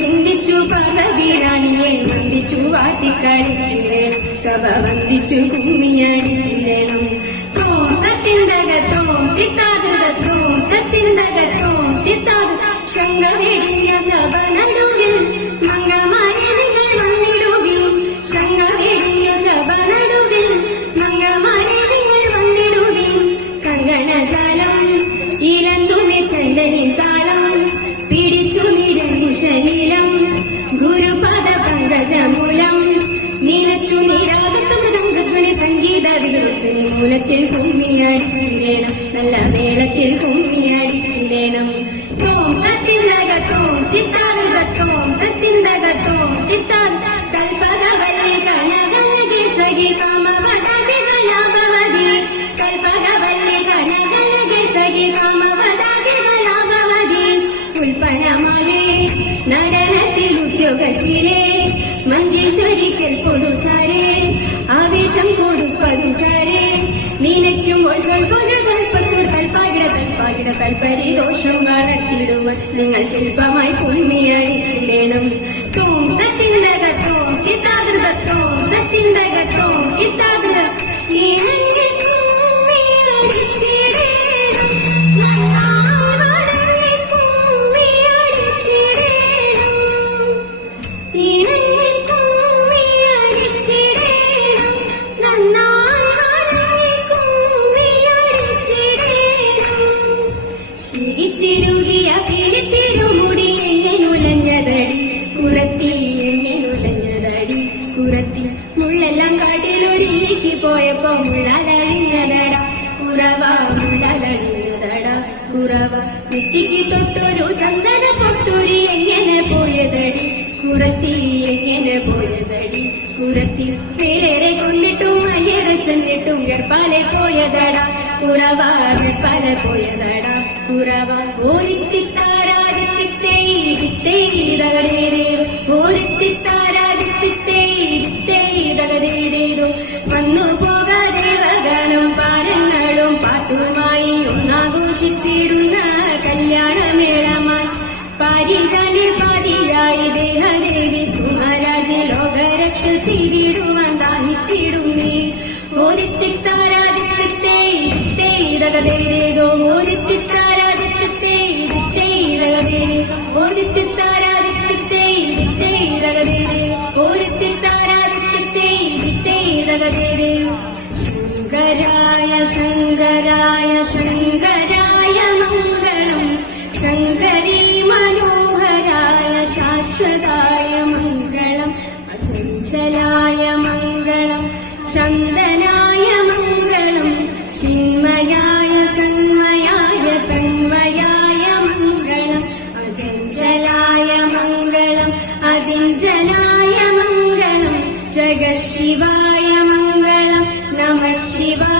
ചിന്തിച്ചു പാർവതി വന്ദിച്ചു വാഴ്ത്തി വേണം സഭ വന്ദിച്ചു വന്ദിച്ചു കുമ്മിയടിച്ചിടേണം തത്തിന്തകത്തോം തിത്താകൃത ശങ്കവേടിയ സഭ നടുവിൽ മംഗമാരി സംഗീത വികൃത്തിന് മൂലത്തിൽ കുമ്മിയടിച്ചിടേണം നല്ല മേളത്തിൽ കുമ്മിയടിച്ചിടേണം തോം തത്തിന്തകത്തോം ചിത്താകൃതത്തോം തത്തിന്തകത്തോം ചിത്താൻ ആവേശം കൊടുപ്പതും ചാരേ. നീനയ്ക്കുമ്പോൾ തൽപ്പാകിട കൽപ്പത്തൂർ കൽപ്പാകിട കൽപ്പാകിട ദോഷം വളർത്തിടുവാൻ. നിങ്ങൾ ശില്പമായി കുമ്മിയടിച്ചിടേണം തോം കാട്ടിലൊരുക്കി പോയപ്പോ കുറവ. നെറ്റിക്ക് തൊട്ടൊരു ചന്ദന പൊട്ടൂരി എങ്ങനെ പോയതടി? കുറത്തി എങ്ങനെ പോയതടി? കുറത്തി വേലേറെ കൊണ്ടിട്ടും അയ്യറെ ചെന്നിട്ടും ഗർപ്പാലെ പോയതട. കുറവ ഗർപ്പാലെ പോയതട. കുറവ. ഓരിത്തിത്താരാദിത്തേ ഒന്നാഘോഷിച്ചിടുന്ന കല്യാണമേളമായി പാരിജാന്റെ പാതിയായി ദേഹദേവി സുമരാജ് ലോകരക്ഷ ചെയ്തിടുവാൻ ദാഹിച്ചിടുന്നേ. ഓരിത്തിത്താരാദിത്തേ ഇത്തേ ഇതകതേതോ ഓരിത്തിത്താരാദിത്തേ ഇത്തേ ഇതകതേതേ ഓരിത്തിത്താരാദിത്തേ ഇത്തേ ഇതകതേതേ ഓരിത്തിത്താരാദിത്തേ ഇത്തേ ഇതകതേതേ ശങ്കരായ ശങ്കരായ ശങ്കരായ മംഗളം. ശങ്കരീ മനോഹരായ ശാശ്വതായ മംഗളം. അചഞ്ചലായ മംഗളം ചന്ദനായ മംഗളം. ചിന്മയായ സന്മയായ തന്മയായ മംഗളം. അചഞ്ചലായ മംഗളം അതിഞ്ചലായ മംഗളം. ജഗശിവായ Shiva.